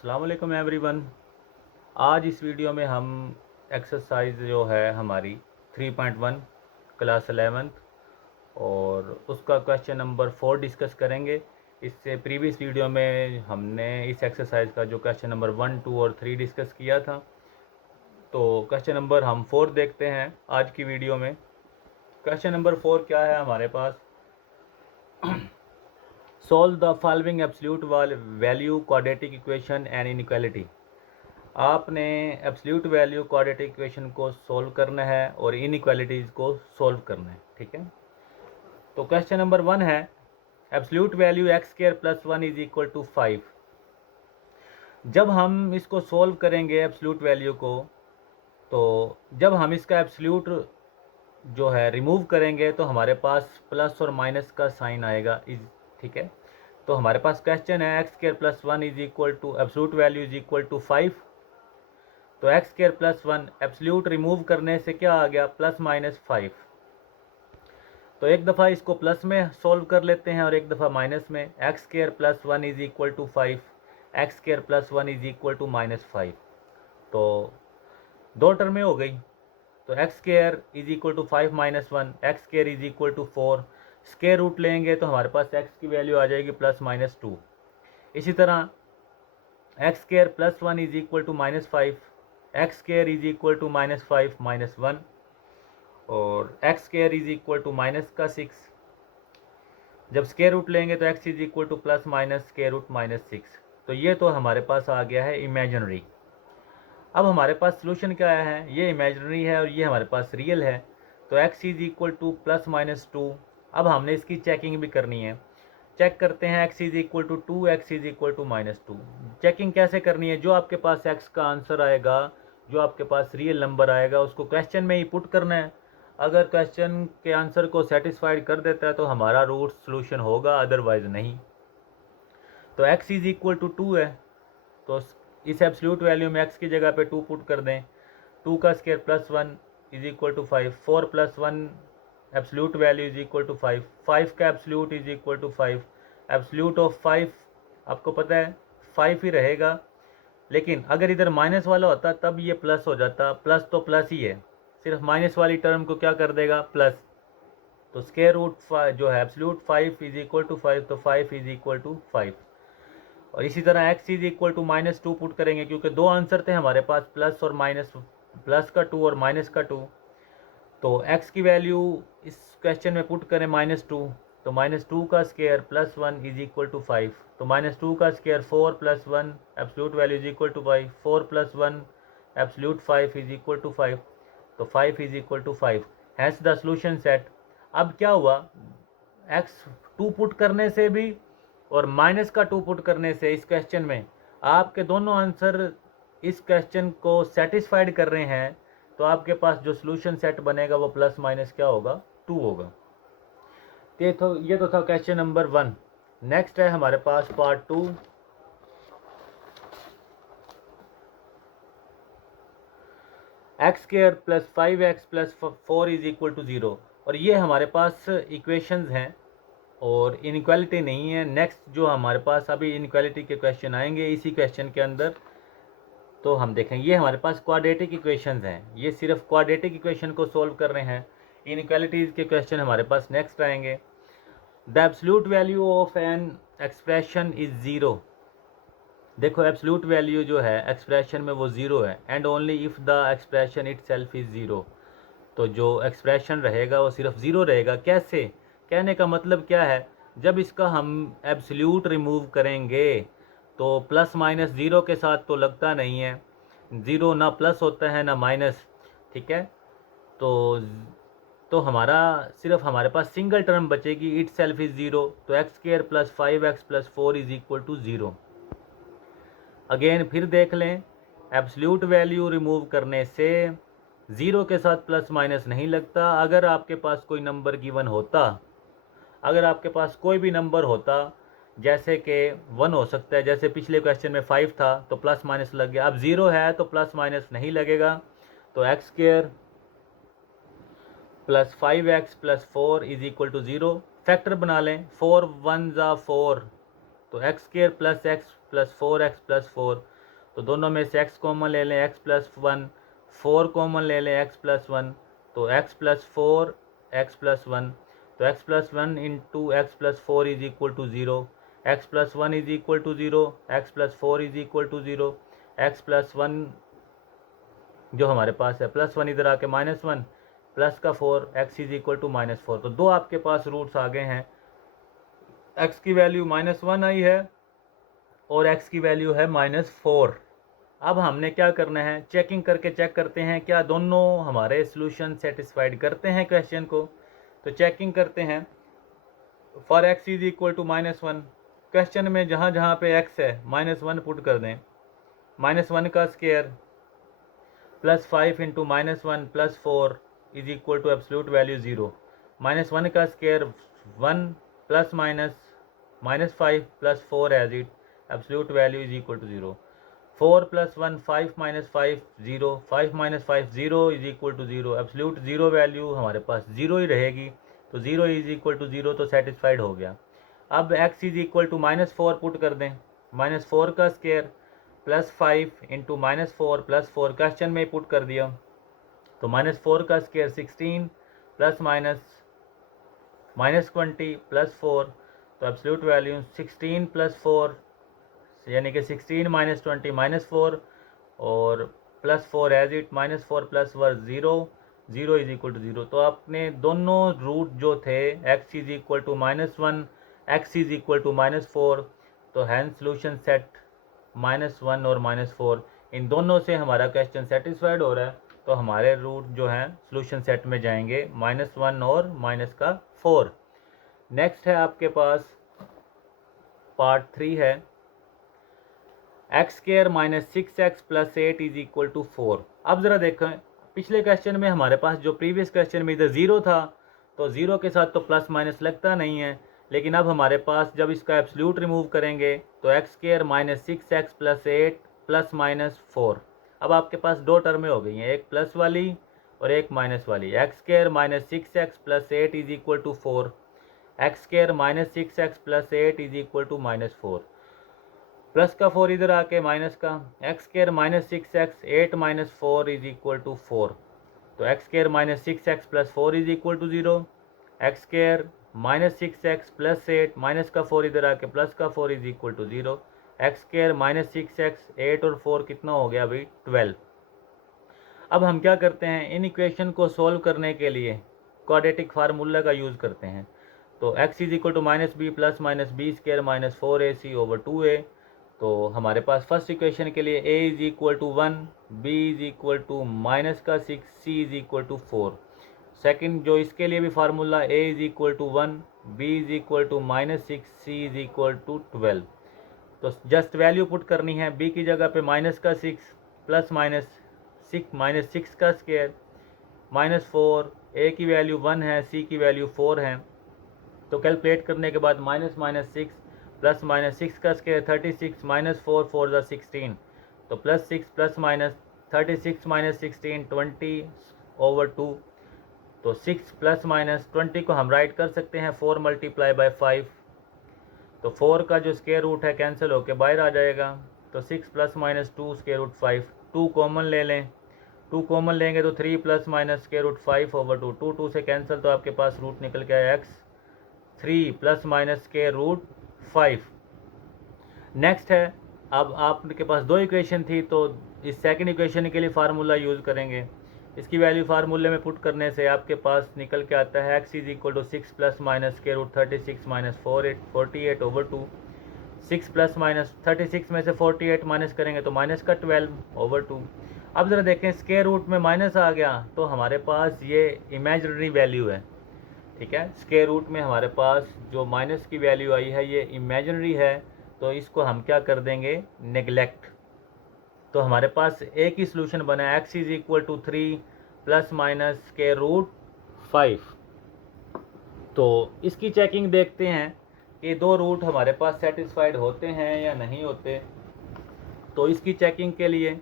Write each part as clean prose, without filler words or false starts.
अस्सलाम वालेकुम एवरीवन। आज इस वीडियो में हम एक्सरसाइज जो है हमारी 3.1 क्लास 11th और उसका क्वेश्चन नंबर 4 डिस्कस करेंगे। इससे प्रीवियस वीडियो में हमने इस एक्सरसाइज का जो क्वेश्चन नंबर 1, 2 और 3 डिस्कस किया था। तो क्वेश्चन नंबर हम 4 देखते हैं आज की वीडियो में। क्वेश्चन नंबर 4 क्या है हमारे पास? Solve the following absolute value quadratic equation and inequality. आपने एब्सोल्यूट वैल्यू क्वाड्रेटिक इक्वेशन को सॉल्व करना है और इनइक्वालिटीज़ को सॉल्व करना है, ठीक है। तो क्वेश्चन नंबर 1 है absolute value X square plus 1 is equal to 5। जब हम इसको सॉल्व करेंगे एब्सोल्यूट वैल्यू को, तो जब हम इसका एब्सोल्यूट जो है रिमूव करेंगे तो हमारे पास प्लस और माइनस का साइन आएगा, इज ठीक है। तो हमारे पास क्वेश्चन है x square plus 1 is equal to absolute value is equal to 5। तो x square plus 1 absolute remove करने से क्या आ गया? Plus minus 5। तो एक दफ़ा इसको प्लस में सॉल्व कर लेते हैं और एक दफ़ा माइनस में। X square plus 1 is equal to 5, x square plus 1 is equal to minus 5। तो दो टर्में हो गई। तो x square is equal to 5 minus 1, x square is equal to 4। Square root लेंगे तो हमारे पास एक्स की वैल्यू आ जाएगी प्लस माइनस 2। इसी तरह x square plus 1 is equal to minus 5, x square is equal to minus 5 minus 1 और x square is equal to minus का 6। जब स्क्वायर रूट लेंगे तो x is equal to plus minus square root minus 6। तो ये तो हमारे पास आ गया है इमेजिनरी। अब हमारे पास सोल्यूशन क्या आया है? ये इमेजिनरी है और ये हमारे पास रियल है। तो x is equal to plus minus 2। अब हमने इसकी चेकिंग भी करनी है। चेक करते हैं x is equal to 2, x is equal to minus 2। Checking कैसे करनी है? जो आपके पास एक्स का आंसर आएगा, जो आपके पास रियल नंबर आएगा, उसको क्वेश्चन में ही पुट करना है। अगर क्वेश्चन के आंसर को सेटिस्फाइड कर देता है तो हमारा रूट सोल्यूशन होगा, अदरवाइज नहीं। तो एक्स इज इक्वल टू 2 है, तो इस एब्सोल्यूट वैल्यू में एक्स की जगह पे 2 पुट कर दें। 2 का square plus 1 is equal to 5, 4 plus 1 absolute value is equal to 5, 5 का absolute is equal to 5। Absolute of 5 आपको पता है 5 ही रहेगा, लेकिन अगर इधर माइनस वाला होता तब ये प्लस हो जाता। प्लस तो प्लस ही है, सिर्फ माइनस वाली टर्म को क्या कर देगा? प्लस। तो स्क्वायर रूट जो है एब्सोल्यूट 5 इज इक्वल टू 5, तो 5 इज इक्वल टू 5। और इसी तरह x is equal to minus 2 put करेंगे, क्योंकि दो आंसर थे हमारे पास, प्लस और माइनस, प्लस का 2 और माइनस का 2। तो x की वैल्यू इस क्वेश्चन में पुट करें -2। तो -2 का square plus 1 is equal to 5। तो -2 का square 4 plus 1 absolute value is equal to 5, 4 plus 1 absolute 5 is equal to 5। तो 5 is equal to 5, hence the solution set. अब क्या हुआ? x 2 पुट करने से भी और माइनस का 2 पुट करने से इस क्वेश्चन में आपके दोनों आंसर इस क्वेश्चन को सेटिस्फाइड कर रहे हैं। तो आपके पास जो सोल्यूशन सेट बनेगा वो प्लस माइनस क्या होगा? 2 होगा। ये तो था क्वेश्चन नंबर 1। नेक्स्ट है हमारे पास part 2। X square plus 5x plus 4 is equal to 0। और ये हमारे पास इक्वेशंस हैं और इनक्वालिटी नहीं है। नेक्स्ट जो हमारे पास अभी इनक्वालिटी के क्वेश्चन आएंगे इसी क्वेश्चन के अंदर, तो हम देखेंगे। ये हमारे पास क्वाड्रेटिक इक्वेशंस हैं, ये सिर्फ क्वाड्रेटिक इक्वेशन को सॉल्व कर रहे हैं। इनक्वालिटीज़ के क्वेश्चन हमारे पास नेक्स्ट आएंगे। The absolute value of an expression is zero. देखो एब्सोल्यूट वैल्यू जो है एक्सप्रेशन में वो ज़ीरो है, and only if the expression it self is zero. तो जो एक्सप्रेशन रहेगा वो सिर्फ ज़ीरो रहेगा। कैसे? कहने का मतलब क्या है? जब इसका हम एब्सोल्यूट रिमूव करेंगे तो प्लस माइनस ज़ीरो के साथ तो लगता नहीं है। ज़ीरो ना प्लस होता है ना माइनस, ठीक है। तो हमारा सिर्फ हमारे पास सिंगल टर्म बचेगी, इट सेल्फ इज़ ज़ीरो। तो x square plus 5x plus 4 is equal to 0। Again फिर देख लें, एब्सोल्यूट वैल्यू रिमूव करने से ज़ीरो के साथ प्लस माइनस नहीं लगता। अगर आपके पास कोई नंबर गिवन होता, अगर आपके पास कोई भी नंबर होता, जैसे कि 1 हो सकता है, जैसे पिछले क्वेश्चन में 5 था तो प्लस माइनस लग गया। अब 0 है तो प्लस माइनस नहीं लगेगा। तो x square plus 5x plus 4 is equal to 0। Factor बना लें, 4 1 ज़ा 4, तो x square plus x plus 4x plus 4, तो दोनों में से x कॉमन ले लें, x प्लस 1, 4 कॉमन ले लें, x प्लस 1, तो x प्लस 4 x प्लस 1, तो x plus 1 into x plus 4 is equal to 0, x plus 1 is equal to 0, x plus 4 is equal to 0, x plus 1 जो हमारे पास है प्लस 1 इधर आके -1 प्लस का 4, x इज इक्वल टू -4। तो दो आपके पास रूट्स आ गए हैं, x की वैल्यू -1 आई है और x की वैल्यू है -4। अब हमने क्या करना है, चेकिंग करके चेक करते हैं क्या दोनों हमारे सॉल्यूशन सेटिस्फाइड करते हैं क्वेश्चन को। तो चेकिंग करते हैं, for x is equal to -1, question में जहाँ जहाँ पे x है -1 पुट कर दें, -1 का square plus 5 into -1 plus 4 is equal to absolute value 0, -1 का square 1 plus -5 plus 4 as it, absolute value is equal to 0, 4 plus 1 5 minus 5 0, 5 minus 5 0 is equal to 0, absolute 0 value हमारे पास 0 ही रहेगी, तो 0 इज इक्वल टू 0 तो satisfied हो गया। अब x is equal to -4 put कर दें, -4 का square plus 5 into -4 plus 4 question में पुट कर दिया, तो -4 का स्क्वायर 16 प्लस -20 प्लस 4, तो एब्सोल्यूट वैल्यू 16 प्लस 4 यानी कि 16 माइनस 20 -4 और plus 4 as it, -4 plus 1 0, 0 is equal to 0। तो आपने दोनों रूट जो थे x is equal to -1, x is equal to -4, तो हैंड सोल्यूशन सेट -1 और -4 इन दोनों से हमारा क्वेश्चन सेटिस्फाइड हो रहा है, तो हमारे रूट जो हैं सोल्यूशन सेट में जाएंगे -1 और -4। नेक्स्ट है आपके पास पार्ट 3 है, x square -6x plus 8 is equal to 4। अब ज़रा देखें, पिछले क्वेश्चन में हमारे पास जो प्रीवियस क्वेश्चन में इधर 0 था, तो 0 के साथ तो प्लस माइनस लगता नहीं है, लेकिन अब हमारे पास जब इसका एब्सोल्यूट रिमूव करेंगे तो x square -6x plus 8 plus -4। अब आपके पास दो टर्में हो गई हैं, एक प्लस वाली और एक माइनस वाली। X square -6x plus 8 is equal to 4, x square -6x plus 8 is equal to -4, plus का 4 इधर आके माइनस का, x square -6x 8 minus 4 is equal to 4, तो x square -6x plus 4 is equal to 0, x square -6x plus 8 minus का 4 इधर आके plus का 4 is equal to 0, x square -6x 8 और 4 कितना हो गया भाई 12। अब हम क्या करते हैं, इन इक्वेशन को सॉल्व करने के लिए क्वाड्रेटिक फार्मूला का यूज़ करते हैं। तो x is equal to -b plus -b square -4ac over 2a। तो हमारे पास फर्स्ट इक्वेशन के लिए a is equal to 1, b is equal to -6, c is equal to 4। Second जो इसके लिए भी formula a is equal to 1, b is equal to -6, c is equal to 12। तो जस्ट वैल्यू पुट करनी है, b की जगह पे -6 प्लस -6 का स्क्वायर -4, a की वैल्यू 1 है, c की वैल्यू 4 है। तो कैलकुलेट करने के बाद -6 प्लस -6 का स्क्वायर 36 -4 4 ज़ा 16, तो +6 प्लस माइनस 36 माइनस 16 20 ओवर 2, तो 6 प्लस माइनस 20 को हम राइट कर सकते हैं 4 मल्टीप्लाई बाय 5, तो 4 का जो स्क्वायर रूट है कैंसिल होकर बाहर आ जाएगा, तो 6 plus minus 2 square root 5, 2 common ले लें, 2 कॉमन लेंगे तो 3 plus minus square root 5 over 2, 2 से कैंसिल, तो आपके पास रूट निकल के आया x 3 plus minus square root 5। Next है, अब आपके पास दो इक्वेशन थी, तो इस सेकंड इक्वेशन के लिए फार्मूला यूज़ करेंगे। इसकी वैल्यू फार्मूले में पुट करने से आपके पास निकल के आता है x is equal to 6 plus minus square root 36 minus 48 over 2, 6 plus minus 36 में से 48 माइनस करेंगे तो माइनस का 12 ओवर 2। अब ज़रा देखें, स्क्वायर रूट में माइनस आ गया तो हमारे पास ये इमेजिनरी वैल्यू है, ठीक है। स्क्वायर रूट में हमारे पास जो माइनस की वैल्यू आई है ये इमेजिनरी है, तो इसको हम क्या कर देंगे, नेगलेक्ट। तो हमारे पास एक ही सोल्यूशन बना है, x is equal to 3 plus minus square root 5। तो इसकी चेकिंग देखते हैं कि दो रूट हमारे पास सेटिस्फाइड होते हैं या नहीं होते। तो इसकी चेकिंग के लिए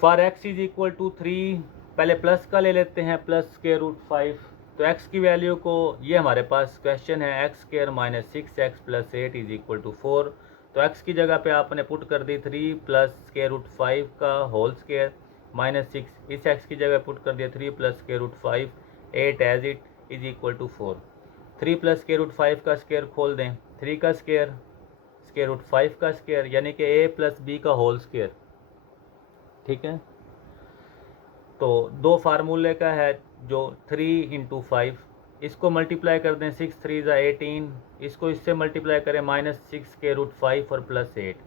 for x is equal to 3 पहले प्लस का ले लेते हैं, प्लस स्क्वायर रूट 5, तो x की वैल्यू को, ये हमारे पास क्वेश्चन है x square minus 6x plus 8 is equal to 4। तो x की जगह पे आपने पुट कर दी 3 प्लस स्क्वायर रूट 5 का होल स्क्वायर माइनस 6, इस x की जगह पुट कर दिया 3 plus square root 5 8 as it is equal to 4। 3 plus square root 5 का स्क्वायर खोल दें, 3 का स्क्वायर स्क्वायर रूट 5 का स्क्वायर यानी कि a प्लस बी का होल स्क्वायर। ठीक है, तो दो फार्मूले का है जो 3 इंटू 5, इसको मल्टीप्लाई कर दें 6 3 ज़ा 18, इसको इससे मल्टीप्लाई करें माइनस 6 के रूट 5 और प्लस 8।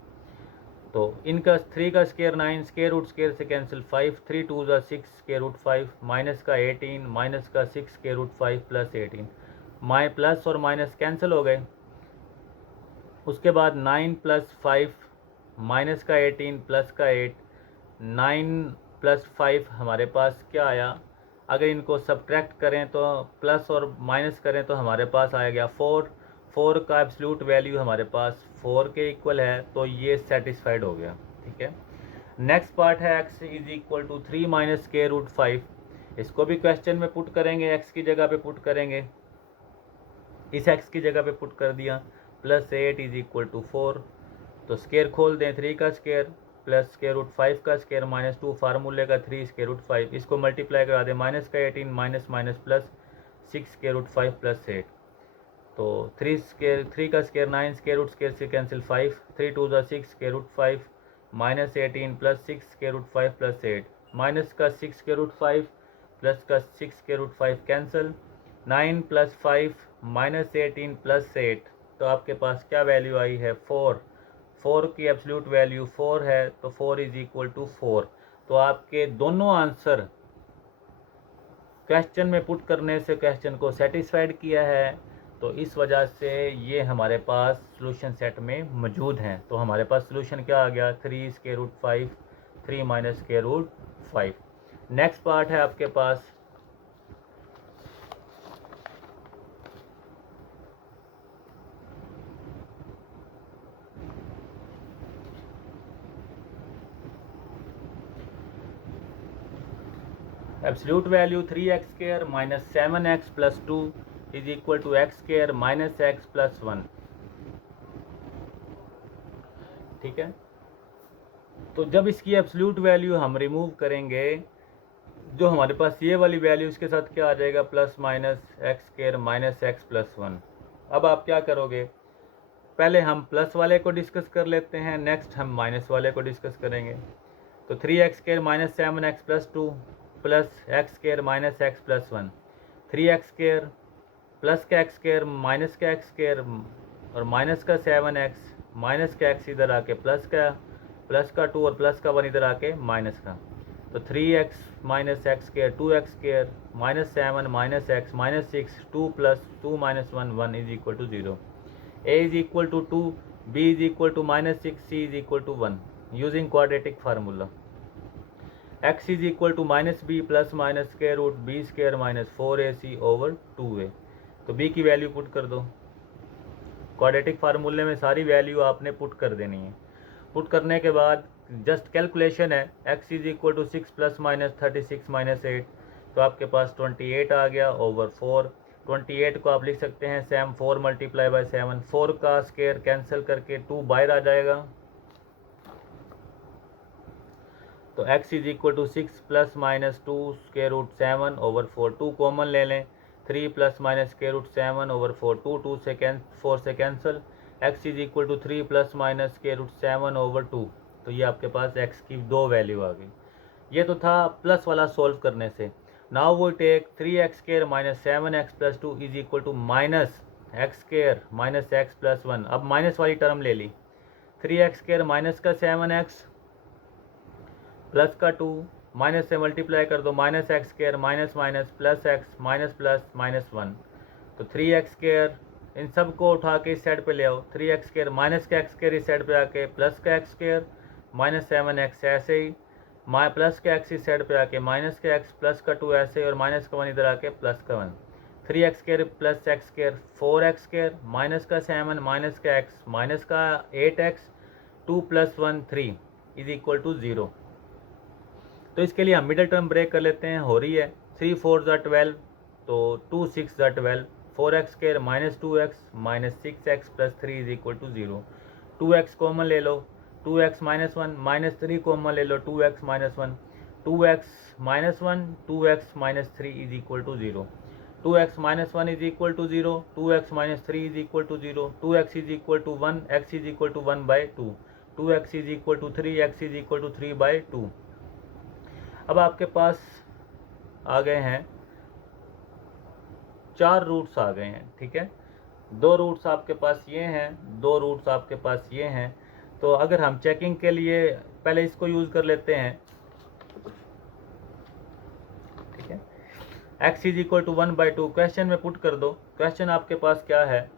तो इनका 3 का स्क्वायर 9, स्क्वायर रूट स्क्वायर से कैंसिल 5, 3 2 ज़ा 6 के रूट 5 माइनस का 18 माइनस का 6 के रूट 5 प्लस 18, माइ प्लस और माइनस कैंसिल हो गए। उसके बाद 9 प्लस 5 माइनस का 18 प्लस का 8, 9 प्लस 5 हमारे पास क्या आया, अगर इनको सब्ट्रैक्ट करें तो प्लस और माइनस करें तो हमारे पास आ गया 4। 4 का एब्सोल्यूट वैल्यू हमारे पास 4 के इक्वल है, तो ये सेटिस्फाइड हो गया। ठीक है, नेक्स्ट पार्ट है x is equal to 3 minus square root 5। इसको भी क्वेश्चन में पुट करेंगे, x की जगह पे पुट करेंगे, इस x की जगह पे पुट कर दिया प्लस 8 इज इक्वल टू 4। तो स्क्वायर खोल दें, 3 का स्क्वायर प्लस स्क्वायर रूट 5 का स्क्वायर माइनस 2 फार्मूले का 3 स्क्वायर रूट 5, इसको मल्टीप्लाई करा दें माइनस का 18 minus minus plus 6 square root 5 plus 8। तो 3 का स्क्वायर 9, स्क्वायर रूट स्क्वायर से कैंसिल 5, 3 2 ज़ा 6 square root 5 minus 18 plus 6 square root 5 plus 8, minus का 6 स्क्वायर रूट 5 प्लस का 6 square root 5 cancel, 9 plus 5 minus 18 plus 8, तो आपके पास क्या वैल्यू आई है 4। 4 की एब्सोल्यूट वैल्यू 4 है, तो 4 इज इक्वल टू 4। तो आपके दोनों आंसर क्वेश्चन में पुट करने से क्वेश्चन को सेटिस्फाइड किया है, तो इस वजह से ये हमारे पास सॉल्यूशन सेट में मौजूद हैं। तो हमारे पास सॉल्यूशन क्या आ गया, 3 square root 5, 3 minus square root 5। Next part है आपके पास absolute value 3x square minus 7x plus 2 is equal to x square minus x plus 1। ठीक है, तो जब इसकी एब्सोल्यूट वैल्यू हम रिमूव करेंगे, जो हमारे पास ये वाली वैल्यू, इसके साथ क्या आ जाएगा plus minus x square minus x plus 1। अब आप क्या करोगे, पहले हम प्लस वाले को डिस्कस कर लेते हैं, नेक्स्ट हम माइनस वाले को डिस्कस करेंगे। तो 3x square minus 7x plus 2 plus x square minus x plus 1, 3x square plus का एक्स स्क्वायर माइनस का एक्स स्क्वायर और माइनस का 7x माइनस का x इधर आके प्लस का 2 और प्लस का 1 इधर आके माइनस का। तो 3x minus x square 2x square minus 7 minus x minus 6 2 plus 2 minus 1 1 is equal to 0। a is equal to 2, b is equal to minus 6, c is equal to 1 using quadratic formula. x is equal to minus B plus minus square root B square minus 4ac over 2a। तो b की value put कर दो, quadratic फार्मूले में सारी value आपने put कर देनी है। पुट करने के बाद जस्ट कैलकुलेशन है, x is equal to 6 plus minus 36 minus 8, तो आपके पास 28 आ गया ओवर 4। 28 को आप लिख सकते हैं सैम 4 मल्टीप्लाई बाय 7, 4 का स्क्वायर कैंसिल करके 2 बाहर आ जाएगा। तो x is equal to 6 plus minus 2 square root 7 over 4, 2 common ले लें, 3 plus minus square root 7 over 4, 2 से 4 से cancel, x is equal to 3 plus minus square root 7 over 2। तो ये आपके पास x की दो वैल्यू आ गई। ये तो था प्लस वाला सोल्व करने से। नाउ वो take 3x square minus 7x plus 2 is equal to minus x square minus x plus 1। अब माइनस वाली टर्म ले ली, 3x स्क्वायर माइनस का 7x प्लस का 2 माइनस से मल्टीप्लाई कर दो, minus x square minus minus plus x minus plus minus 1। तो 3x square इन सब को उठा के इस साइड पे ले आओ, 3x स्क्वायर माइनस का एक्स स्क्वायर इस साइड पे आके प्लस का एक्स स्क्वायर माइनस 7x ऐसे ही, प्लस का एक्स इस साइड पे आके माइनस का एक्स प्लस का 2 ऐसे और माइनस का 1 इधर आके प्लस का 1। 3x square plus x square 4x square minus का 7 माइनस का एक्स माइनस का 8x 2 plus 1 3 is equal to 0। तो इसके लिए हम मिडल टर्म ब्रेक कर लेते हैं, हो रही है 3 4 ज़ा 12 तो 2 6 ज़ा 12, 4x square minus 2x minus 6x plus 3 is equal to 0। 2x common ले लो, 2x माइनस 1 माइनस 3 कॉमन ले लो, 2x minus 1, 2x minus 1 2x minus 3 is equal to 0। 2x minus 1 is equal to 0, 2x minus 3 is equal to 0, 2x is equal to 1, x is equal to 1 by 2, 2x is equal to 3, x is equal to 3 by 2। अब आपके पास आ गए हैं 4 roots आ गए हैं, ठीक है। 2 roots आपके पास ये हैं, 2 रूट्स आपके पास ये हैं। तो अगर हम चेकिंग के लिए पहले इसको यूज़ कर लेते हैं, ठीक है। x is equal to 1 by 2 question में पुट कर दो। क्वेश्चन आपके पास क्या है,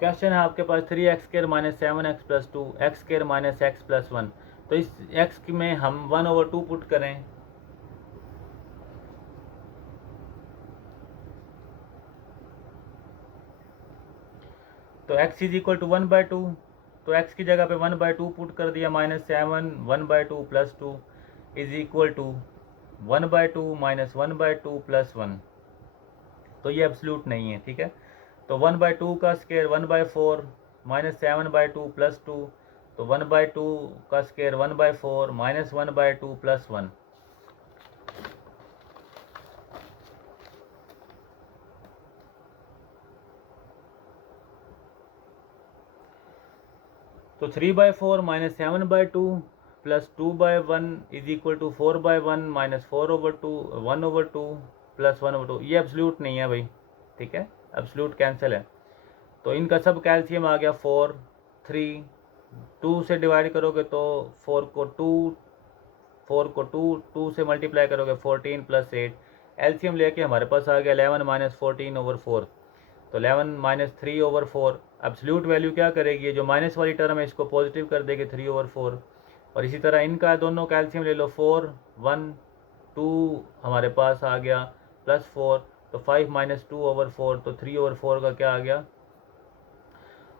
क्वेश्चन है आपके पास 3x square minus 7x plus 2, x square minus x plus 1। तो इस x में हम 1/2 पुट करें, तो x इज इक्वल टू 1/2, तो x की जगह पे 1/2 पुट कर दिया, minus 7 1/2 plus 2 is equal to 1/2 minus 1/2 plus 1। तो ये एब्सोल्यूट नहीं है, ठीक है। तो 1/2 का स्क्वायर 1/4 माइनस 7/2 प्लस 2, तो 1/2 का स्क्वायर 1/4 माइनस 1/2 प्लस 1। तो 3/4 minus 7/2 plus 2/1 is equal to 4/1 minus 4/2 1/2 plus 1/2। ये एब्सोल्यूट नहीं है भाई, ठीक है, एब्सोल्यूट कैंसिल है। तो इनका सब कैल्शियम आ गया 4 3, 2 से डिवाइड करोगे तो 4 को 2 से मल्टीप्लाई करोगे 14 प्लस 8, एलसीएम लेके हमारे पास आ गया 11 माइनस 14/4। तो 11 माइनस 3/4, एब्सोल्यूट वैल्यू क्या करेगी, जो माइनस वाली टर्म है इसको पॉजिटिव कर देगी 3/4। और इसी तरह इनका दोनों कैल्शियम ले लो, 4 1 2 हमारे पास आ गया प्लस 4, तो 5 माइनस 2/4, तो 3/4 का क्या आ गया,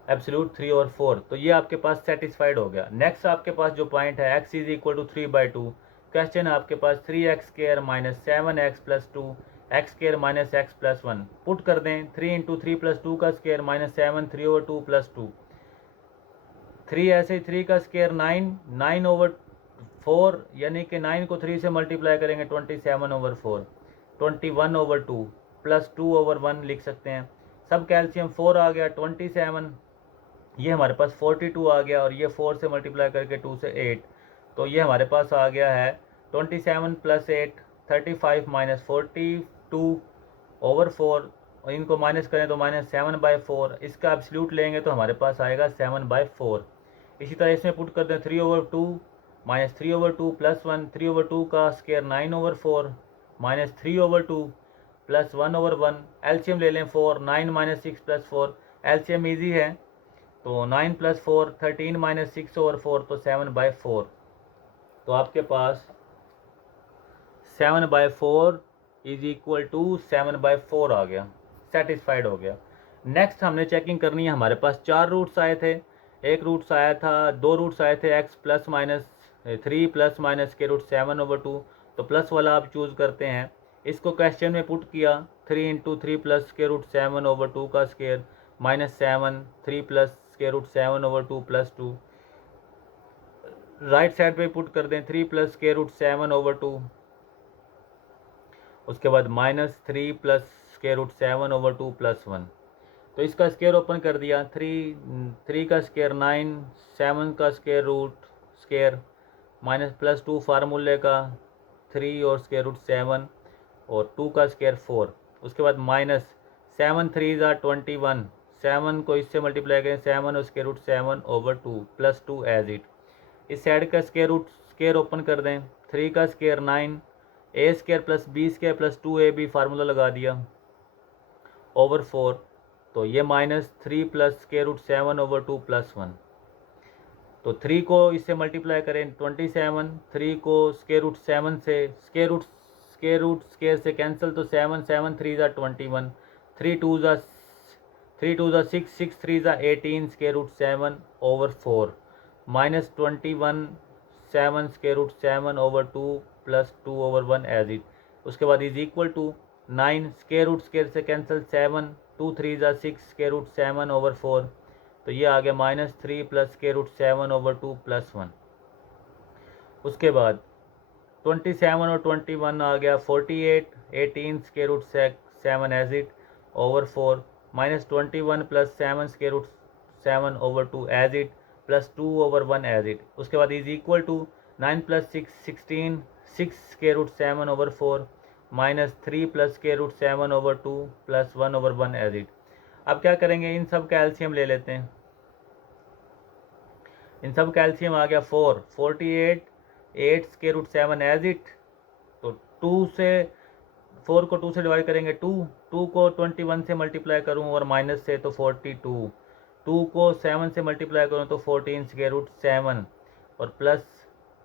एब्सोल्यूट 3/4। तो ये आपके पास सेटिस्फाइड हो गया। नेक्स्ट आपके पास जो पॉइंट है x is equal to 3/2, question है आपके पास 3x square minus 7x plus 2, x square minus x plus 1 put कर दें। 3 इंटू 3 प्लस 2 का स्क्वायर माइनस 7 3/2 प्लस 2, 3 ऐसे 3 का स्क्वायर 9 9/4, यानी कि 9 को 3 से मल्टीप्लाई करेंगे 27/4, 21/2 प्लस 2/1 लिख सकते हैं। सब कैल्शियम 4 आ गया 27, ये हमारे पास 42 आ गया, और ये 4 से मल्टीप्लाई करके 2 से 8, तो ये हमारे पास आ गया है 27 प्लस 8 35 माइनस 42/4, और इनको माइनस करें तो माइनस 7/4। इसका एब्सोल्यूट लेंगे तो हमारे पास आएगा 7/4। इसी तरह इसमें पुट कर दें 3/2 माइनस 3/2 प्लस 1, 3/2 का स्क्वायर 9/4 माइनस 3/2 प्लस 1/1। एलसीएम ले लें 4, 9 माइनस 6 प्लस 4, एलसीएम ईजी है, तो 9 प्लस 4 13 माइनस 6/4, तो 7/4। तो आपके पास 7/4 इज इक्वल टू 7/4 आ गया, सेटिस्फाइड हो गया। नेक्स्ट हमने चेकिंग करनी है, हमारे पास 4 रूट्स आए थे, एक रूट्स आया था, 2 रूट्स आए थे x plus minus 3 plus minus के रूट 7/2, तो प्लस वाला आप चूज़ करते हैं। इसको क्वेश्चन में पुट किया, 3 इंटू 3 प्लस के रूट 7/2 का स्क्वायर माइनस 7 3 प्लस के रूट 7/2 प्लस 2, राइट साइड पे पुट कर दें 3 प्लस के रूट 7/2, उसके बाद minus 3 plus square root 7/2 plus 1। तो इसका स्क्वायर ओपन कर दिया, 3 का स्क्वायर 9, 7 का square root square minus plus 2 फार्मूले का 3 और स्क्वायर रूट 7 और 2 का स्क्वायर 4, उसके बाद माइनस 7 3 ज़ा 21, 7 को इससे मल्टीप्लाई करें 7 और square root 7/2 plus 2 as it. इस साइड का स्क्वायर ओपन कर दें, 3 का square 9, a square plus b square plus 2ab formula लगा दिया ओवर 4, तो ये minus 3 plus square root 7/2 plus 1। तो 3 को इससे मल्टीप्लाई करें 27, 3 को स्क्वायर रूट 7 से स्क्वायर से कैंसिल, तो 7 7 3 ज़ा 21, 3 2 ज़ा 6, 6 3 ज़ा 18 square root 7 over 4 minus 21 7 square root 7 over 2 plus 2 over 1 as it. उसके बाद इज इक्वल टू 9 स्क्वायर से कैंसिल 7 2 3 ज़ा 6 स्क्वायर रूट 7 ओवर 4, तो ये आ गया minus 3 plus square root 7 over 2 plus 1। उसके बाद 27 और 21 आ गया 48 18 square root 7 as it over 4 minus 21 plus 7 square root 7 over 2 as it plus 2 over 1 as it. उसके बाद is equal to 9 plus 6 16 6 square root 7 over 4 minus 3 plus square root 7 over 2 plus 1 over 1 as it. अब क्या करेंगे, इन सब का LCM ले लेते हैं। इन सब का एलसीएम आ गया 48 8 स्क्वायर रूट 7 एज इट, तो 2 से 4 को 2 से डिवाइड करेंगे 2 2 को 21 से मल्टीप्लाई करूँ और माइनस से तो 42, 2 को 7 से मल्टीप्लाई करूँ तो 14 स्क्वायर रूट 7 और प्लस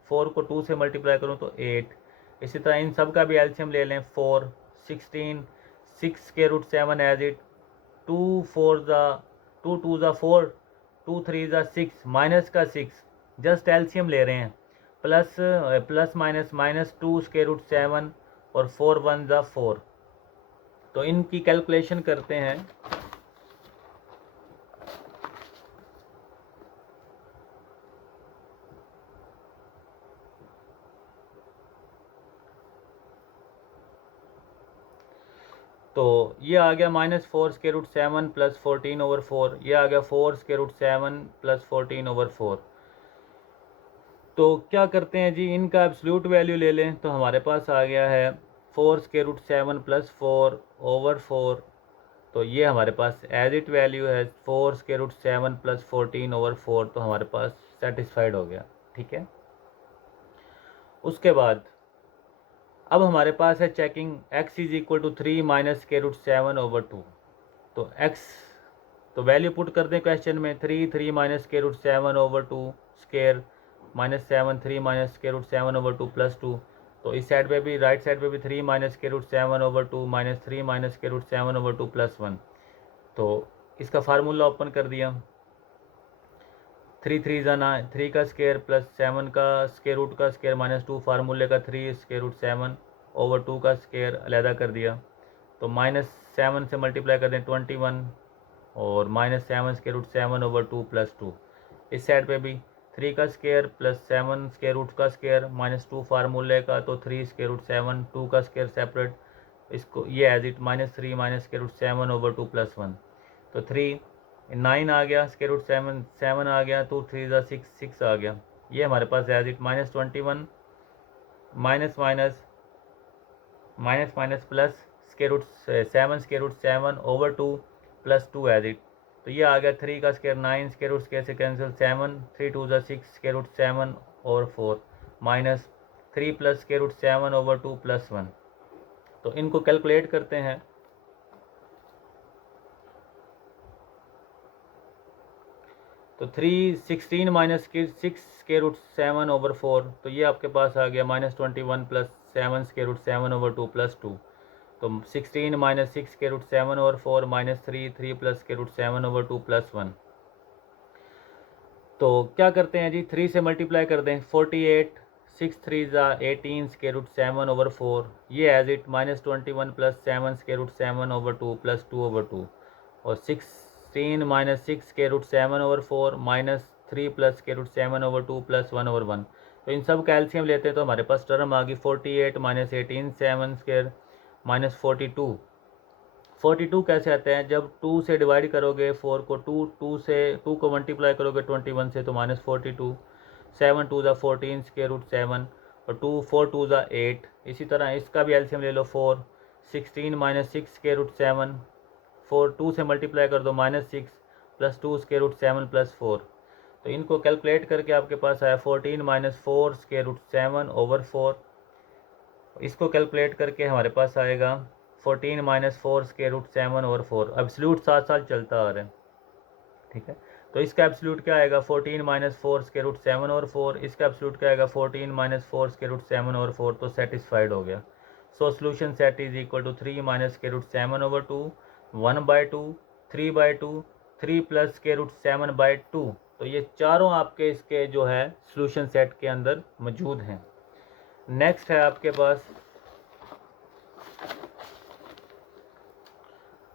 4 को 2 से मल्टीप्लाई करूँ तो 8। इसी तरह इन सब का भी एलसीएम ले लें 4 16 6 स्क्वायर रूट 7 एज इट 2 4 ज़ा 2 2 ज़ा 4 2 3 ज़ा 6 माइनस का 6 जस्ट एलसीएम ले रहे हैं plus plus minus minus 2 square root 7 और 4 1 ज़ा 4। तो इनकी कैलकुलेशन करते हैं। तो ये आ गया minus 4 square root 7 plus 14 over 4, ये आ गया 4 स्क्वायर रूट 7 प्लस 14 ओवर 4। तो क्या करते हैं जी, इनका एब्सोल्यूट वैल्यू ले लें तो हमारे पास आ गया है 4 स्क्वायर रूट 7 प्लस 4 ओवर 4, तो ये हमारे पास एज इट वैल्यू है 4 स्क्वायर रूट 7 प्लस 14 ओवर 4, तो हमारे पास सेटिस्फाइड हो गया। ठीक है, उसके बाद अब हमारे पास है checking x is equal to 3 minus square root 7 over 2। तो x तो वैल्यू पुट कर दें क्वेश्चन में 3 minus square root 7 over 2 square minus 7 3 minus square root 7 over 2 plus 2। तो इस साइड पे भी राइट साइड पे भी 3 minus square root 7 over 2 minus 3 minus square root 7 over 2 plus 1। तो इसका फार्मूला ओपन कर दिया, 3 3 ज़ा 3 का स्क्वायर प्लस 7 का स्क्वायर रूट का स्क्वायर माइनस 2 फार्मूले का 3 स्क्वायर रूट 7 ओवर 2 का स्क्वायर अलहदा कर दिया। तो माइनस 7 से मल्टीप्लाई कर दें 21 और minus 7 square root 7 over 2 plus 2। इस साइड पे भी 3 का स्क्वायर प्लस 7 स्क्वायर रूट का स्क्वायर माइनस 2 फार्मूले का, तो 3 स्क्वायर रूट 7 2 का स्क्वायर सेपरेट, इसको ये as it minus 3 minus square root 7 over 2 plus 1। तो 3 9 आ गया, स्क्वायर रूट 7 7 आ गया, 2 3 ज़ा 6 6 आ गया। ये हमारे पास as it minus 21 minus minus minus minus plus square root 7 square root 7 over 2 plus 2 as it. तो ये आ गया 3 का स्क्वायर 9 स्क्वायर रूट स्क्वायर से कैंसिल 7 3 2 ज़ा 6 square root 7 over 4 minus 3 plus square root 7 over 2 plus 1। तो इनको कैलकुलेट करते हैं। तो 3 16 माइनस 6 स्क्वायर रूट 7 ओवर 4, तो ये आपके पास आ गया minus 21 plus 7 square root 7 over 2 plus 2। तो 16 minus 6 square root 7 over 4 minus 3 plus square root 7 over 2 plus 1। तो क्या करते हैं जी, 3 से मल्टीप्लाई कर दें 48 6 3 ज़ा 18 स्क्वायर रूट 7 ओवर 4, ये as it minus 21 plus 7 square root 7 over 2 plus 2 over 2 और 16 minus 6 square root 7 over 4 minus 3 plus square root 7 over 2 plus 1 over 1। तो इन सब कैल्शियम लेते हैं तो हमारे पास टर्म आ गई 48 माइनस 18 7 स्क्वायर माइनस 42 कैसे आता है, जब 2 से डिवाइड करोगे 4 को 2 को मल्टीप्लाई करोगे 21 से तो माइनस 42, 7 2 ज़ा 14 स्क्वायर रूट 7 और 4 2 ज़ा 8। इसी तरह इसका भी एलसीएम ले लो 4 16 माइनस 6 स्क्वायर रूट 7 4 2 से मल्टीप्लाई कर दो minus 6 plus 2 square root 7 plus 4। तो इनको कैलकुलेट करके आपके पास आया 14 माइनस 4 स्क्वायर रूट 7 ओवर 4। इसको कैलकुलेट करके हमारे पास आएगा 14 minus 4 square root 7 over 4। Absolute साथ साथ चलता आ रहा है। ठीक है, तो इसका एब्सोल्यूट क्या आएगा 14 माइनस 4 स्क्वायर रूट 7 ओवर 4, इसका एब्सोल्यूट क्या आएगा 14 माइनस 4 स्क्वायर रूट 7 ओवर 4, तो सेटिस्फाइड हो गया। So solution set is equal to 3 minus square root 7 over 2 1/2, 3/2, 3 plus square root 7/2। तो ये चारों आपके इसके जो है सॉल्यूशन सेट के अंदर मौजूद हैं। नेक्स्ट है आपके पास,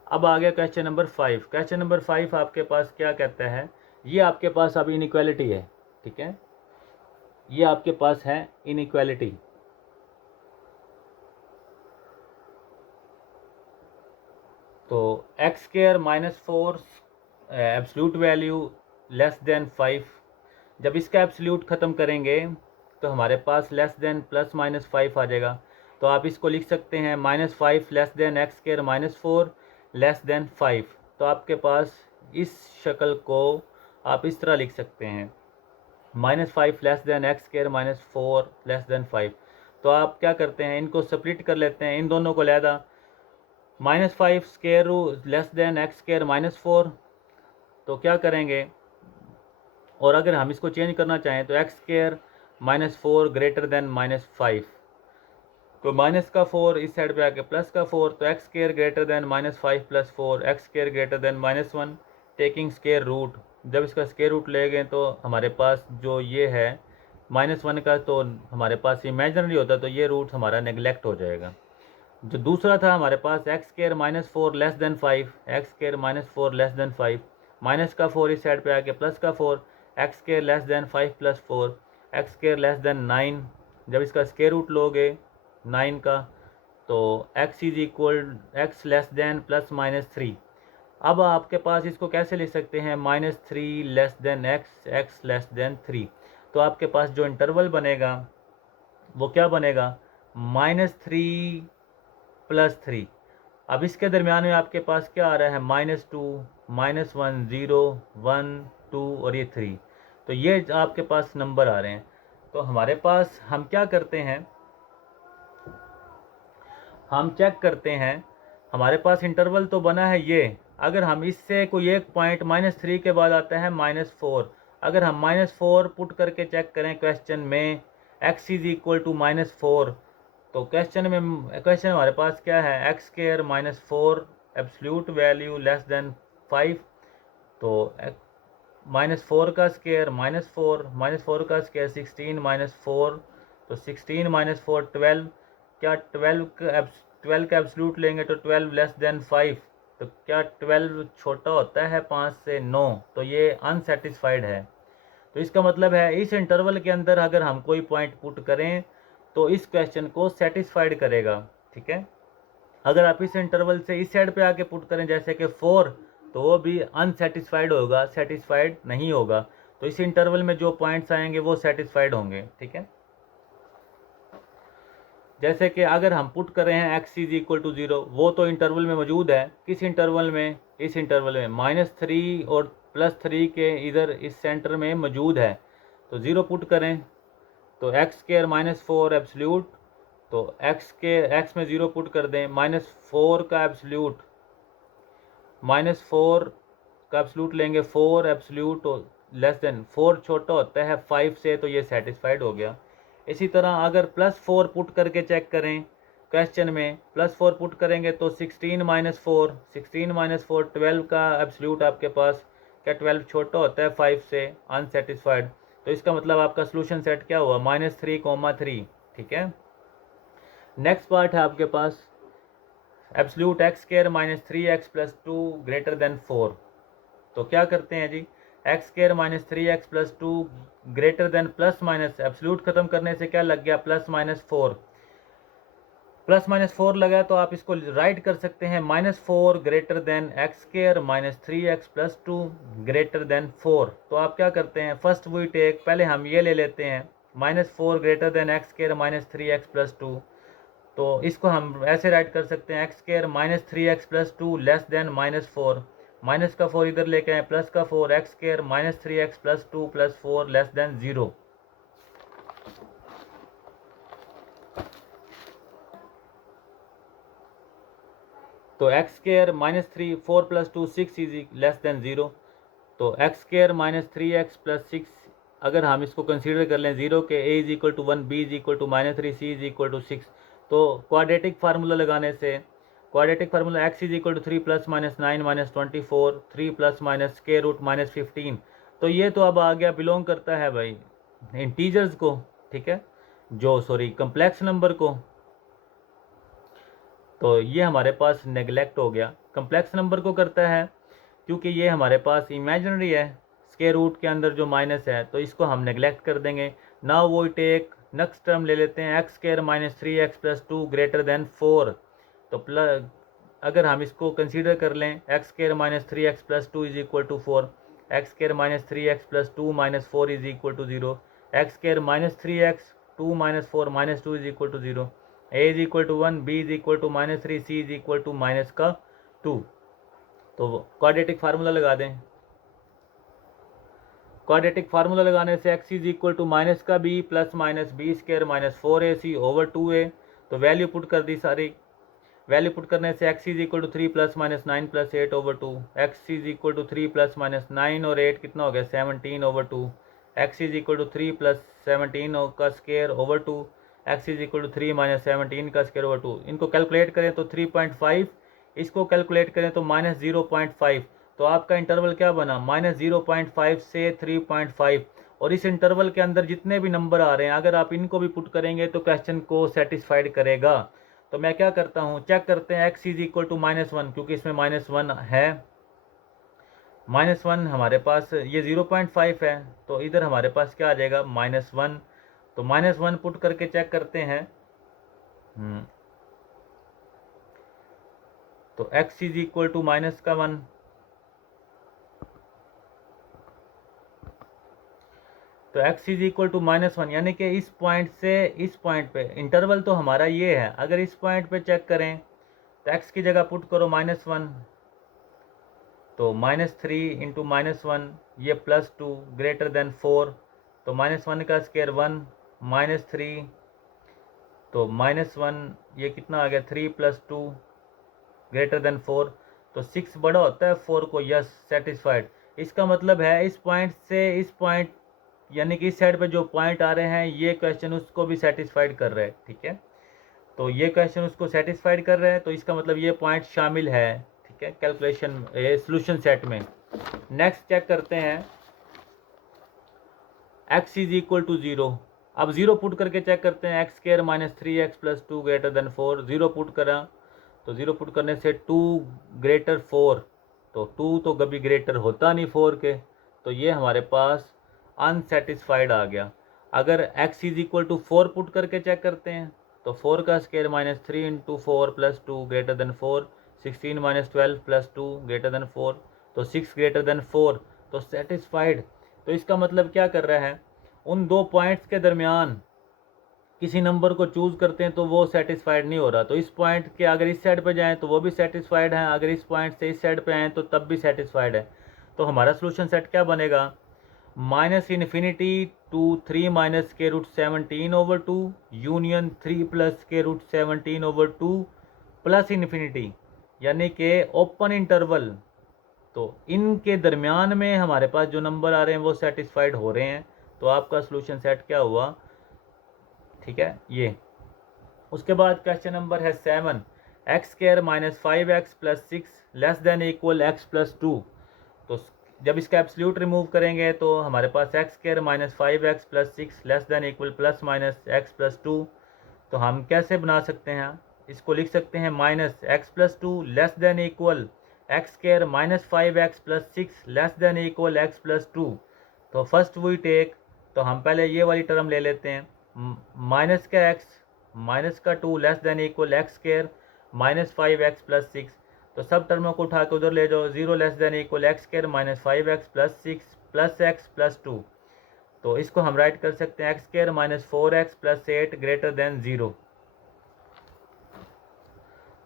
अब आ गया क्वेश्चन नंबर 5। क्वेश्चन नंबर 5 आपके पास क्या कहता है, ये आपके पास अब इनइक्वालिटी है, ठीक है, ये आपके पास है इनइक्वालिटी। तो x square -4 absolute value less than 5, जब इसका एब्सोल्यूट ख़त्म करेंगे तो हमारे पास लेस देन प्लस माइनस 5 आ जाएगा। तो आप इसको लिख सकते हैं -5 less than x square -4 less than 5। तो आपके पास इस शक्ल को आप इस तरह लिख सकते हैं, -5 less than x square -4 less than 5। तो आप क्या करते हैं, इनको स्प्लिट कर लेते हैं, इन दोनों को लहदा -5 square root less than x square -4। तो क्या करेंगे, और अगर हम इसको चेंज करना चाहें तो एक्स स्क्वायर -4 ग्रेटर देन -5, तो माइनस का 4 इस साइड पे आके प्लस का 4, तो x square greater than -5 + 4, x square greater than -1 taking square root. जब इसका स्क्वायर रूट ले गए तो हमारे पास जो ये है -1 का, तो हमारे पास इमेजिनरी होता तो ये रूट हमारा नेगलेक्ट हो जाएगा। जो दूसरा था हमारे पास x square -4 less than 5, x square -4 less than 5, minus का 4 इस साइड पे आके प्लस का 4, x square less than 5 + 4, x square less than 9। जब इसका स्क्वायर रूट लोगे 9 का, तो x is equal x less than ±3। अब आपके पास इसको कैसे लिख सकते हैं, -3 less than x, x less than 3। तो आपके पास जो इंटरवल बनेगा वो क्या बनेगा, -3 + 3। अब इसके दरमियान में आपके पास क्या आ रहा है, -2, -1, 0, 1, 2 और ये 3। तो ये आपके पास नंबर आ रहे हैं। तो हमारे पास हम क्या करते हैं, हम चेक करते हैं, हमारे पास इंटरवल तो बना है ये, अगर हम इससे कोई एक पॉइंट -3 के बाद आता है -4, अगर हम -4 पुट करके चेक करें क्वेश्चन में x इज इक्वल टू -4, तो क्वेश्चन हमारे पास क्या है, x square -4 absolute value less than 5। तो -4 का स्क्वायर -4, -4 का स्क्वायर 16 -4, तो 16 - 4 12। क्या 12 का एब्सोल्यूट लेंगे तो 12 लेस देन 5, तो क्या 12 छोटा होता है 5 से, 9, तो ये अनसेटिस्फाइड है। तो इसका मतलब है इस इंटरवल के अंदर अगर हम कोई पॉइंट पुट करें तो इस क्वेश्चन को सेटिस्फाइड करेगा, ठीक है। अगर आप इस इंटरवल से इस साइड पे आके पुट करें जैसे कि 4, तो वो भी अनसेटिस्फाइड होगा, सेटिस्फाइड नहीं होगा। तो इस इंटरवल में जो पॉइंट्स आएंगे वो सेटिस्फाइड होंगे, ठीक है। जैसे कि अगर हम पुट कर रहे हैं x इज इक्वल टू 0, वो तो इंटरवल में मौजूद है, किस इंटरवल में, इस इंटरवल में -3 और +3 के इधर इस सेंटर में मौजूद है। तो 0 पुट करें तो एक्स स्क्वायर -4 एब्सोल्यूट, तो एक्स में 0 पुट कर दें, -4 का एब्सोल्यूट, -4 का एब्सोल्यूट लेंगे, 4 एब्सोल्यूट लेस देन 4 छोटा होता है 5 से, तो ये सेटिस्फाइड हो गया। इसी तरह अगर +4 पुट करके चेक करें क्वेश्चन में, +4 पुट करेंगे तो 16 - 4, 16 - 4 12 का एब्सोल्यूट आपके पास, क्या 12 छोटा होता है 5 से, अनसेटिस्फाइड। तो इसका मतलब आपका सोल्यूशन सेट क्या हुआ, -3, 3, ठीक है। नेक्स्ट पार्ट है आपके पास absolute x square -3x + 2 greater than 4। तो क्या करते हैं जी, x square -3x + 2 greater than plus minus, absolute खत्म करने से क्या लग गया, +-4, +-4 लगा, तो आप इसको राइट कर सकते हैं -4 greater than x square -3x + 2 greater than 4। तो आप क्या करते हैं, फर्स्ट वी टेक, पहले हम ये ले लेते हैं -4 greater than x square -3x + 2। तो इसको हम ऐसे राइट कर सकते हैं, x square -3x + 2 less than -4, minus का 4 इधर लेके आए, प्लस का 4, x square -3x + 2 + 4 less then 0। तो x square -3 4 + 2 6 is less than 0। तो एक्स स्क्वायर -3x + 6, अगर हम इसको कंसीडर कर लें 0 के, a is equal to 1, b is equal to -3, c is equal to 6। तो क्वाड्रेटिक फार्मूला लगाने से quadratic formula x is equal to 3 plus minus 9 minus 24, 3 plus minus square root minus 15। तो ये तो अब आ गया, बिलोंग करता है भाई इंटीजर्स को, ठीक है, जो सॉरी कम्प्लेक्स नंबर को। तो ये हमारे पास नेगलेक्ट हो गया, कम्प्लेक्स नंबर को करता है क्योंकि ये हमारे पास इमेजिनरी है, स्क्वायर रूट के अंदर जो माइनस है, तो इसको हम नेगलेक्ट कर देंगे। नाउ वो टेक नेक्स्ट टर्म ले लेते हैं x square minus 3x plus 2 greater than 4। तो प्लस अगर हम इसको कंसीडर कर लें, x square minus 3x plus 2 is equal to 4, x square minus 3x plus 2 minus 4 is equal to 0, x square minus 3x 2 minus 4 minus 2 is equal to 0, a is equal to 1, b is equal to minus 3, c is equal to minus का 2। तो quadratic formula लगा दें। Quadratic formula लगाने से x is equal to minus का b plus minus b square minus 4ac over 2a। तो value put कर दी सारी, वैल्यू पुट करने से x is equal to 3 plus minus 9 plus 8 over 2, x is equal to 3 plus minus 9 और 8 कितना हो गया 17 over 2, x is equal to 3 plus 17 का square over 2, x is equal to 3 minus 17 का स्क्वायर ओवर 2। इनको calculate करें तो 3.5, इसको कैलकुलेट करें तो माइनस 0.5। तो आपका इंटरवल क्या बना, माइनस 0.5 से 3.5। और इस इंटरवल के अंदर जितने भी नंबर आ रहे हैं, अगर आप इनको भी पुट करेंगे तो क्वेश्चन को सेटिस्फाइड करेगा। तो मैं क्या करता हूँ, चेक करते हैं x इज इक्वल टू -1, क्योंकि इसमें -1 है, -1 हमारे पास, ये 0.5 है, तो इधर हमारे पास क्या आ जाएगा -1। तो -1 पुट करके चेक करते हैं। तो x इज इक्वल टू -1, तो x इज इक्वल टू -1, यानी कि इस पॉइंट से इस पॉइंट पे, इंटरवल तो हमारा ये है, अगर इस पॉइंट पे चेक करें तो x की जगह पुट करो -1, तो -3 इंटू -1 ये +2 ग्रेटर देन 4, तो -1 का स्क्वायर 1, -3 तो -1 ये कितना आ गया 3 + 2 ग्रेटर देन 4। तो 6 बड़ा होता है 4 को, यस सेटिस्फाइड। इसका मतलब है इस पॉइंट से इस पॉइंट, यानी कि इस साइड पे जो पॉइंट आ रहे हैं, ये क्वेश्चन उसको भी सेटिस्फाइड कर रहे हैं, ठीक है। तो ये क्वेश्चन उसको सेटिस्फाइड कर रहे हैं, तो इसका मतलब ये पॉइंट शामिल है, ठीक है, कैलकुलेशन सॉल्यूशन सेट में। नेक्स्ट चेक करते हैं, x इज इक्वल टू 0। अब 0 पुट करके चेक करते हैं, x square minus 3x plus 2 greater than 4। 0 put करा, तो 0 पुट करने से 2 ग्रेटर 4, तो 2 तो कभी ग्रेटर होता नहीं 4 के, तो ये हमारे पास अनसेटिस्फाइड आ गया। अगर x is equal to 4 put करके चेक करते हैं, तो 4 का square -3 into 4 plus 2 greater than 4, 16 - 12 plus 2 greater than 4, तो 6 ग्रेटर देन 4, तो सेटिस्फाइड। तो इसका मतलब क्या कर रहा है, उन दो पॉइंट्स के दरमियान किसी नंबर को चूज़ करते हैं तो वो सेटिस्फाइड नहीं हो रहा, तो इस पॉइंट के अगर इस साइड पे जाएं तो वो भी सेटिस्फाइड है, अगर इस पॉइंट से इस साइड पे आएँ तो तब भी सेटिस्फाइड है। तो हमारा सोल्यूशन सेट क्या बनेगा, -∞ to 3 minus square root 17 over 2 union 3 plus square root 17 over 2 plus infinity, यानी कि ओपन इंटरवल। तो इनके दरमियान में हमारे पास जो नंबर आ रहे हैं वो सेटिस्फाइड हो रहे हैं। तो आपका सोल्यूशन सेट क्या हुआ, ठीक है ये। उसके बाद क्वेश्चन नंबर है 7, x square minus 5x plus 6 less than equal x plus 2। तो जब इसका एब्सोल्यूट रिमूव करेंगे तो हमारे पास x square minus 5x plus 6 less than equal plus minus x plus 2। तो हम कैसे बना सकते हैं, इसको लिख सकते हैं -x plus 2 less than equal x square minus 5x plus 6 less than equal x plus 2। तो फर्स्ट वी टेक, तो हम पहले ये वाली टर्म ले लेते हैं, माइनस का x माइनस का 2 less than equal x square minus 5x plus 6। तो सब टर्मों को उठा के उधर ले जाओ, 0 less than equal x square minus 5x plus 6 plus x plus 2। तो इसको हम राइट कर सकते हैं x square minus 4x plus 8 greater than 0।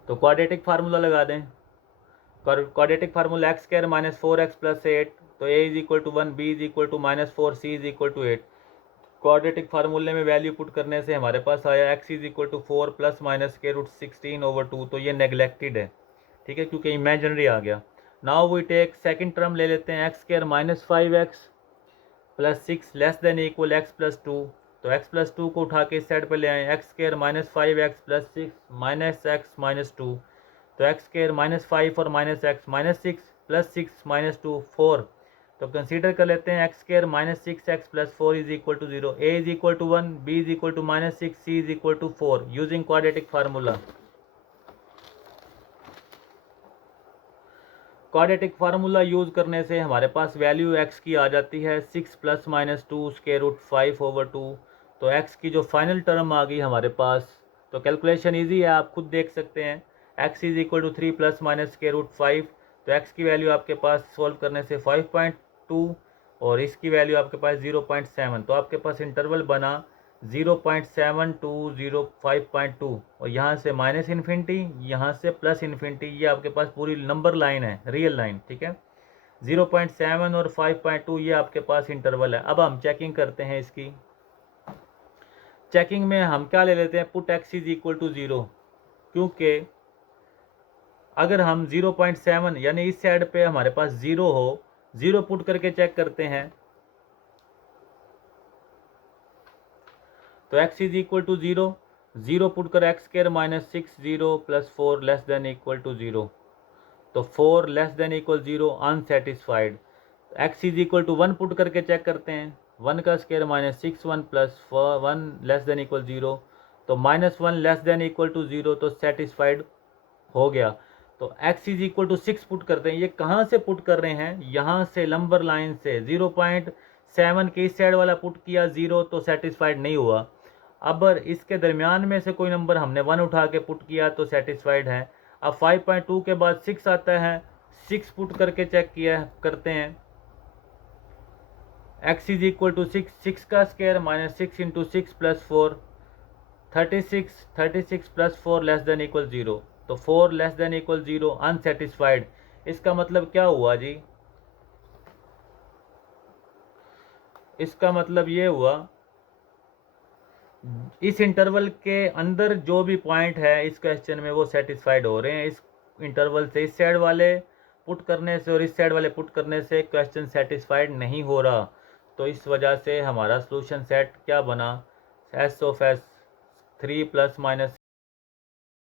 तो क्वाड्रेटिक फार्मूला लगा दें, quadratic formula x square minus 4x plus 8, तो a is equal to 1, b is equal to -4, c is equal to 8। Quadratic फार्मूले में वैल्यू पुट करने से हमारे पास आया x is equal to 4 plus minus square root 16 over 2। तो ये नेगलेक्टेड है, ठीक है, क्योंकि इमेजिनरी आ गया। Now we take second term ले लेते हैं, x square minus 5x plus 6 less than equal x plus 2। तो x प्लस 2 को उठा के इस साइड पर ले आए, x square minus 5x plus 6 minus x minus 2। तो एक्स स्क्वायर -5 और -x -6 +6 -2 4। तो कंसीडर कर लेते हैं x square -6x + 4 is equal to 0, a is equal to 1, b is equal to -6, c is equal to 4 using quadratic formula. Quadratic formula use करने से हमारे पास value x की आ जाती है 6 + -2 √5/2। तो x की जो फाइनल टर्म आ गई हमारे पास, तो कैलकुलेशन इजी है, आप खुद देख सकते हैं। x is equal to 3 ± √5। तो x की वैल्यू आपके पास सोल्व करने से 5.2 और इसकी वैल्यू आपके पास 0.7। तो आपके पास इंटरवल बना 0.7 to 0.5.2 और यहाँ से -इन्फिनिटी, यहाँ से +इन्फिनिटी। ये आपके पास पूरी नंबर लाइन है, रियल लाइन, ठीक है। 0.7 और 5.2 ये आपके पास इंटरवल है। अब हम चेकिंग करते हैं इसकी। चेकिंग में हम क्या ले लेते हैं, put x is equal to 0, क्योंकि अगर हम 0.7 यानी इस साइड पे हमारे पास 0 हो, 0 पुट करके चेक करते हैं। तो x is equal to 0, 0 put कर x square -6 0 + 4 less than equal to 0। तो 4 less than equal 0 unsatisfied. x is equal to 1 put करके चेक करते हैं। 1 का स्क्वायर -6 1 + 1 लेस देन इक्वल 0। तो -1 लेस देन इक्वल टू 0, तो सेटिस्फाइड हो गया। तो x is equal to 6 put करते हैं। ये कहाँ से पुट कर रहे हैं, यहाँ से नंबर लाइन से 0.7 के इस साइड वाला पुट किया 0, तो सेटिस्फाइड नहीं हुआ। अब इसके दरमियान में से कोई नंबर हमने 1 उठा के पुट किया तो सेटिस्फाइड है। अब 5.2 के बाद 6 आता है, 6 पुट करके चेक किया करते हैं। x इज इक्वल टू 6, 6 का स्क्वायर -6 × 6 + 4 36, 36 + 4 लेस देन इक्वल 0। तो 4 लेस देन इक्वल 0 अनसेटिस्फाइड। इसका मतलब क्या हुआ जी, इसका मतलब ये हुआ इस इंटरवल के अंदर जो भी पॉइंट है इस क्वेश्चन में वो सेटिस्फाइड हो रहे हैं। इस इंटरवल से इस साइड वाले पुट करने से और इस साइड वाले पुट करने से क्वेश्चन सेटिस्फाइड नहीं हो रहा। तो इस वजह से हमारा सॉल्यूशन सेट क्या बना, S ऑफ S 3 ±